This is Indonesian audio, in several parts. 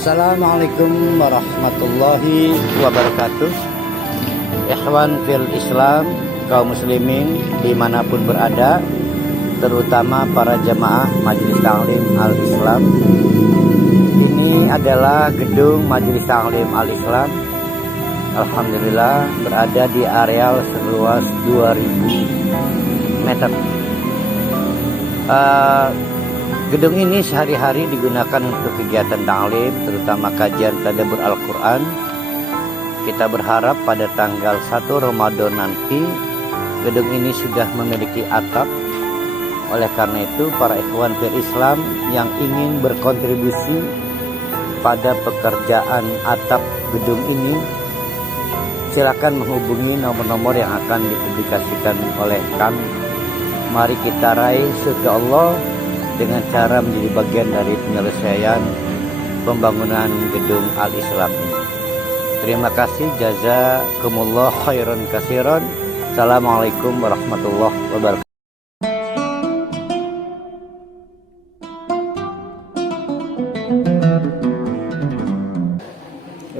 Assalamualaikum warahmatullahi wabarakatuh. Ikhwan fil Islam, kaum muslimin dimanapun berada, terutama para jamaah Majelis Ta'lim Al-Islam. Ini adalah gedung Majelis Ta'lim Al-Islam. Alhamdulillah berada di areal seluas 2000 meter. Gedung ini sehari-hari digunakan untuk kegiatan ta'lim, terutama kajian tadabbur Al-Quran. Kita berharap pada tanggal 1 Ramadan nanti gedung ini sudah memiliki atap. Oleh karena itu, para ikhwan fil Islam yang ingin berkontribusi pada pekerjaan atap gedung ini, silakan menghubungi nomor-nomor yang akan dipublikasikan oleh kami. Mari kita raih surga Allah dengan cara menjadi bagian dari penyelesaian pembangunan gedung Al-Islam ini. Terima kasih, jazakumullah khairan katsiran. Assalamualaikum warahmatullahi wabarakatuh.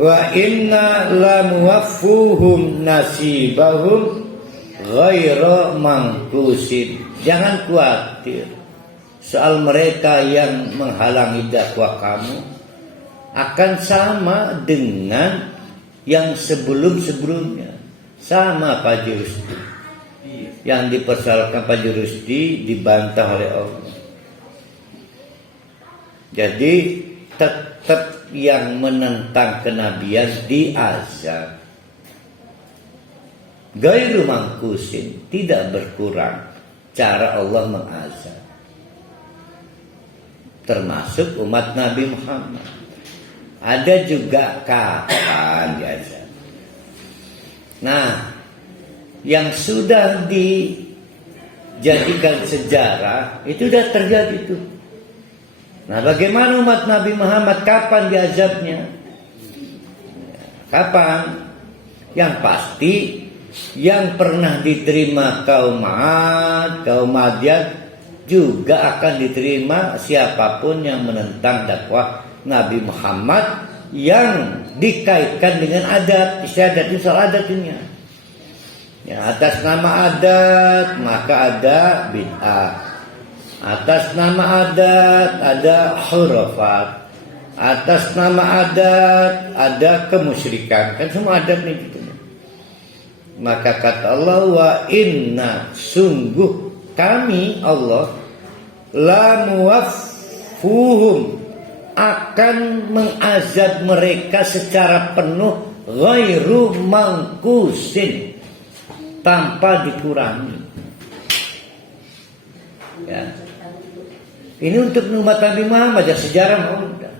Wa inna lamuwaffuhum nasibahum ghaira mangkusin. Jangan khawatir soal mereka yang menghalangi dakwah kamu, akan sama dengan yang sebelum-sebelumnya. Sama Pak Rusdi. Yang dipersoalkan Pak Rusdi dibantah oleh Allah. Jadi tetap yang menentang kenabian diazab. Gairu mangkusin, tidak berkurang cara Allah mengazab. Termasuk umat Nabi Muhammad. Ada juga kapan diazab. Nah, yang sudah dijadikan sejarah itu sudah terjadi tuh. Nah, bagaimana umat Nabi Muhammad, kapan diazabnya? Kapan? Yang pasti yang pernah diterima kaum Ad, kaum Madian juga akan diterima siapapun yang menentang dakwah Nabi Muhammad yang dikaitkan dengan adat, istiadat, soal adatnya. Ya, atas nama adat maka ada bid'ah. Atas nama adat ada khurafat. Atas nama adat ada kemusyrikan. Kan semua adat nih gitu. Maka kata Allah, wa inna, sungguh kami Allah la muwaffuhum, akan mengazab mereka secara penuh ghairu mangkusin, tanpa dikurangi. Ya. Ini untuk umat Nabi Muhammad, ya, sejarah mudah.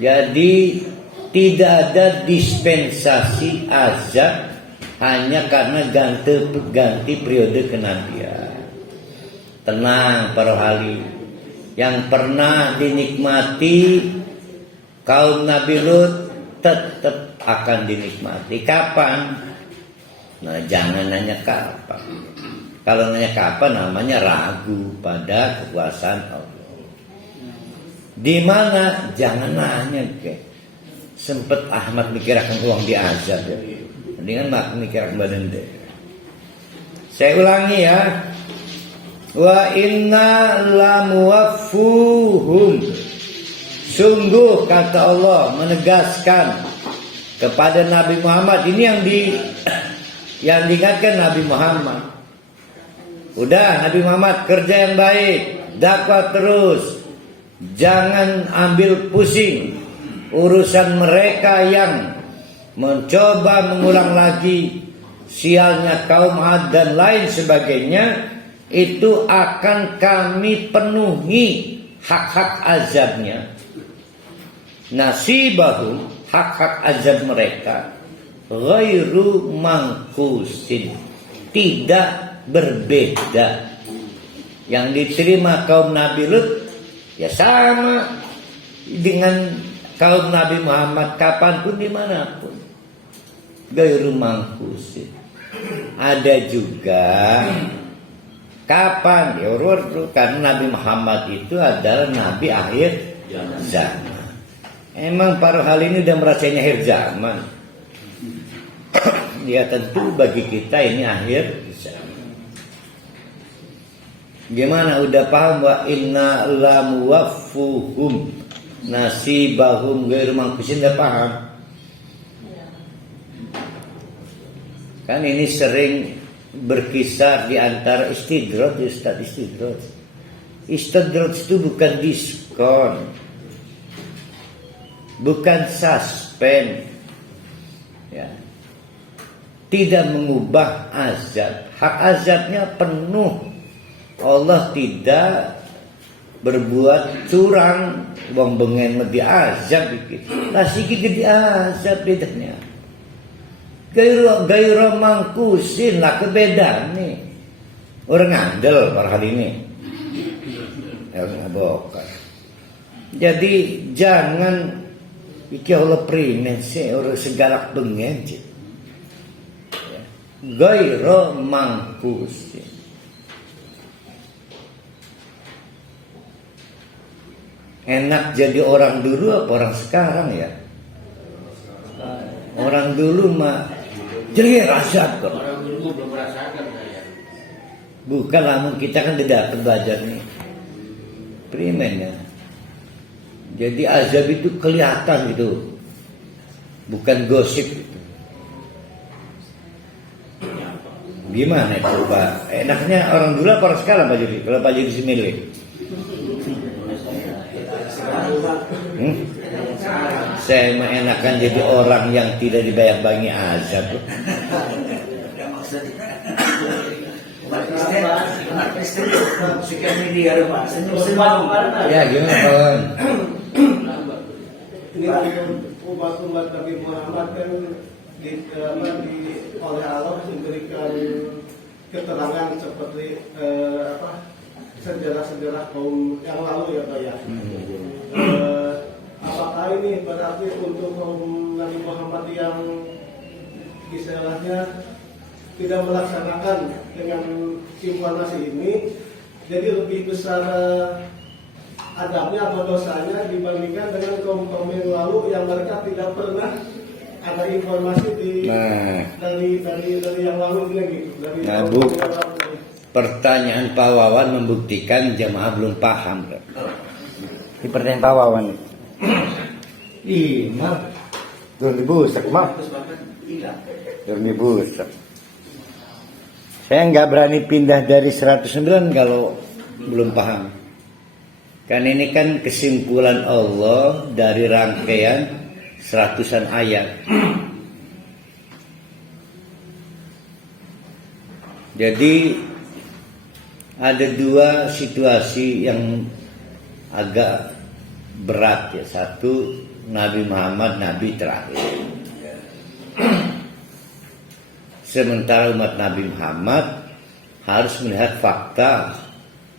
Jadi tidak ada dispensasi azab hanya karena ganti periode kenabian. Tenang para wali, yang pernah dinikmati kaum Nabi Lut tetap akan dinikmati. Kapan? Nah, jangan nanya kapan. Kalau nanya kapan namanya ragu pada kekuasaan Allah. Di mana? Jangan nanya ke. Sempet Ahmad mikirkan uang diazab ya. Dengan mak mikirkan badan deh. Saya ulangi ya. Wa inna lamuwaffuhum, sungguh kata Allah menegaskan kepada Nabi Muhammad. Ini yang diingatkan Nabi Muhammad. Udah, Nabi Muhammad kerja yang baik, dakwah terus, jangan ambil pusing urusan mereka yang mencoba mengulang lagi sialnya kaum Ad dan lain sebagainya. Itu akan kami penuhi hak-hak azabnya. Nasibahum, hak-hak azab mereka ghairu mangkusin, tidak berbeda. Yang diterima kaum Nabi Lut ya sama dengan kaum Nabi Muhammad kapanpun dimanapun. Ghairu mangkusin. Ada juga kapan? Ya karena Nabi Muhammad itu adalah Nabi akhir zaman. Emang para hal ini udah merasanya akhir zaman. Ya tentu bagi kita ini akhir zaman. Gimana udah paham wa inna lam waffuhum nasibahum ghairu manqusin, udah paham? Kan ini sering berkisar di antara istidroj, Ustaz, istidroj. Istidroj itu bukan diskon, bukan suspend, ya. Tidak mengubah azab. Hak azabnya penuh. Allah tidak berbuat curang, wong bengen lebih azab dikit. Lah sikit jadi azab bedanya. Gairah mangkusin lah kebedaan nih. Orang ngandel hal ini. Ya ngabokan. Jadi jangan iki Allah primen sih orang segalak bengen sih. Gairah mangkusin. Enak jadi orang dulu apa orang sekarang ya? Orang dulu mah jadi rasa kok. Orang dulu belum merasakan saya. Bukan, namun kita kan tidak belajar nih. Primen ya. Jadi azab itu kelihatan gitu. Bukan gosip gitu. Gimana itu Pak? Enaknya orang dulu apa orang sekarang Pak Judi? Kalau Pak Judi semilih. Saya mengenakan jadi orang yang tidak dibayang-bayangi azab. Ya gimana kawan? Ini umat Nabi Muhammad kan oleh Allah diberikan keterangan seperti sejarah-sejarah kaum yang lalu ya Pak ya. Apakah ini berarti untuk kaum Nabi Muhammad yang istilahnya tidak melaksanakan dengan informasi ini, jadi lebih besar adabnya atau dosanya dibandingkan dengan kaum-kaum yang lalu yang mereka tidak pernah ada informasi dari yang lalu gitu. Pertanyaan Pak Wawan membuktikan jamaah belum paham. Di pertanyaan Pak Wawan. Mah. Belum dibusak, Mak. Belum dibusak. Saya nggak berani pindah dari 109 kalau belum paham. Kan ini kan kesimpulan Allah dari rangkaian 100-an ayat. Jadi ada dua situasi yang agak berat ya. Satu, Nabi Muhammad Nabi terakhir. Sementara umat Nabi Muhammad harus melihat fakta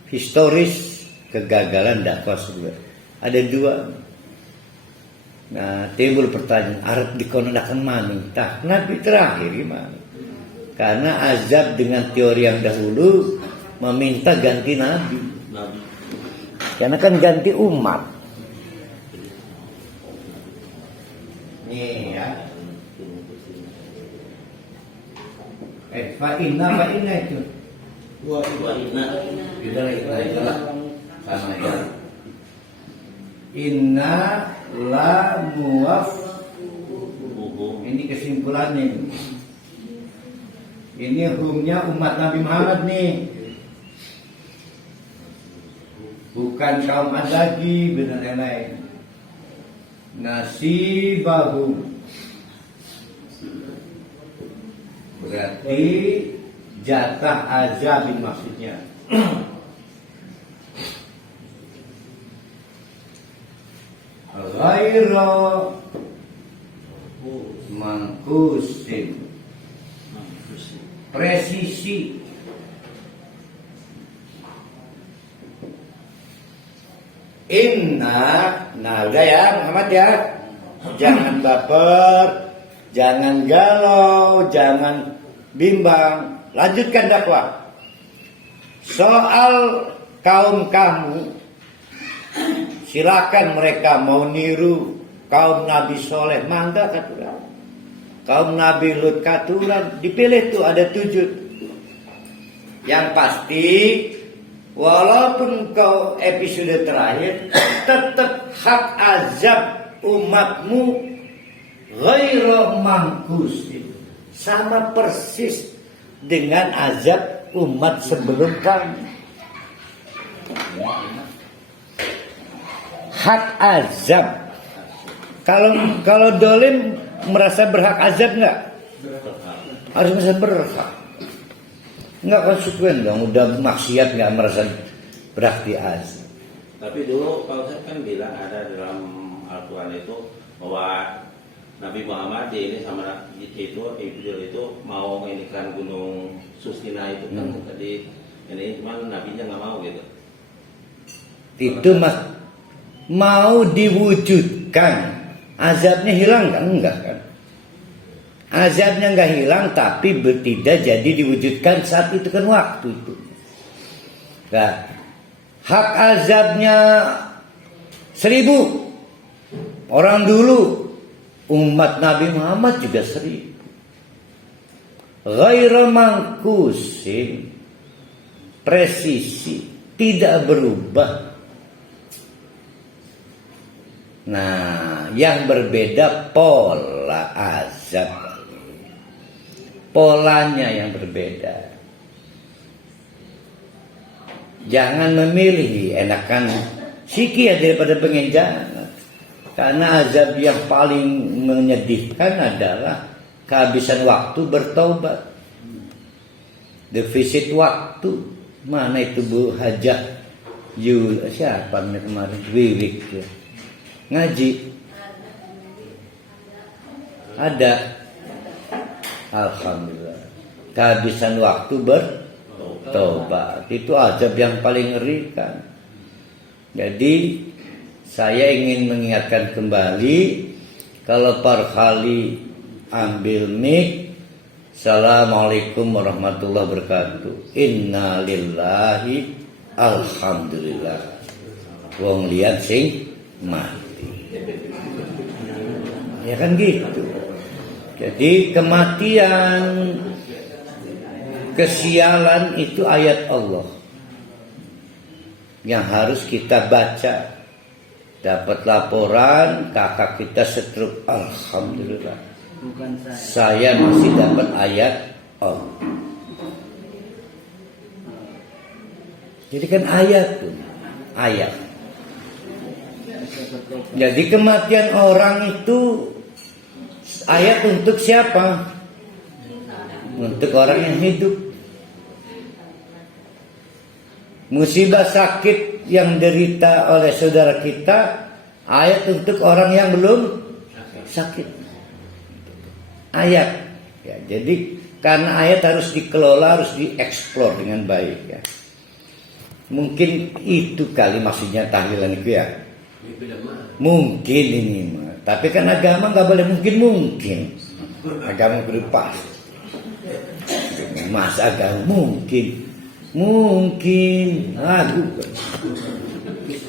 historis kegagalan dakwah sebelumnya. Ada dua. Nah, timbul pertanyaan, arep dikonodakan mana? Tah, Nabi terakhir gimana? Karena azab dengan teori yang dahulu meminta ganti Nabi. Karena kan ganti umat. Nih ya. Fa'inna itu. Itulah sama aja. Inna la muwaf. Ini kesimpulannya. Ini hukumnya umat Nabi Muhammad nih. Bukan kaum Adagi, benar yang lain. Nasibahum. Berarti jatah azabin maksudnya. Ghaira mangkusin. Presisi. Nah udah ya Muhammad ya. Jangan baper, jangan galau, jangan bimbang. Lanjutkan dakwah. Soal kaum kamu, silakan mereka mau niru kaum Nabi Soleh, mangga katuran. Kaum Nabi Lut katuran, dipilih tuh ada 7. Yang pasti, walaupun kau episode terakhir, tetap hak azab umatmu ghairu mangkus, sama persis dengan azab umat sebelum kami. Hak azab. Kalau dolim merasa berhak azab nggak? Harus merasa berhak. Nggak konsekuen dong. Udah maksiat nggak merasa berarti azab. Tapi dulu Pak Ustadz kan bilang ada dalam Al-Quran itu bahwa Nabi Muhammad ini sama itu Ibril itu mau mengirimkan gunung Sustina itu kan tadi ini cuman nabinya nggak mau gitu. Itu mas mau diwujudkan, azabnya hilang kan? Enggak kan? Azabnya enggak hilang, tapi tidak jadi diwujudkan saat itu kan waktu itu. Nah, hak azabnya 1000 orang dulu, umat Nabi Muhammad juga 1000. Ghairu mangkusin, presisi, tidak berubah. Nah, yang berbeda pola azab. Polanya yang berbeda. Jangan memilih, enakan siki ya daripada pengen jangan. Karena azab yang paling menyedihkan adalah kehabisan waktu bertaubat. Defisit waktu. Mana itu Bu Hajah Yul, siapa kemarin Wiwik ya. Ngaji ada, alhamdulillah, kehabisan waktu bertobat itu azab yang paling ngerikan. Jadi saya ingin mengingatkan kembali, kalau per kali ambil mic, assalamualaikum warahmatullahi wabarakatuh, inna lillahi alhamdulillah, wong lihat sing mati. Ya kan gitu. Jadi kematian, kesialan itu ayat Allah yang harus kita baca. Dapat laporan kakak kita stroke, alhamdulillah. Saya masih dapat ayat Allah. Jadi kan ayat tuh, ayat. Jadi kematian orang itu ayat untuk siapa? Untuk orang yang hidup. Musibah sakit yang derita oleh saudara kita, ayat untuk orang yang belum sakit. Ayat. Ya, jadi karena ayat harus dikelola, harus dieksplor dengan baik. Ya. Mungkin itu kali maksudnya tahlilan itu ya. Mungkin ini mah. Tapi kan agama nggak boleh mungkin. Agama kudu pas. Mas agama mungkin. Aduh.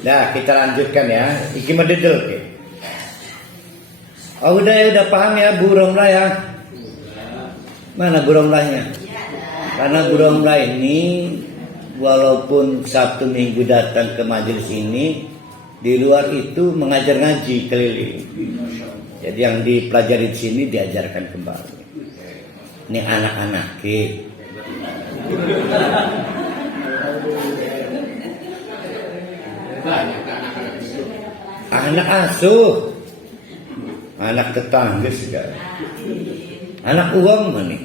Nah, kita lanjutkan ya. Iki mah dedel ke. Oh udah paham ya Bu Romlah ya. Mana Bu Romlahnya? Karena Bu Romlah ini walaupun Sabtu Minggu datang ke majelis ini, di luar itu mengajar ngaji keliling. Jadi yang dipelajari di sini diajarkan kembali. Ini anak-anak ke. Anak asuh, anak tetangga segala, anak uang mana?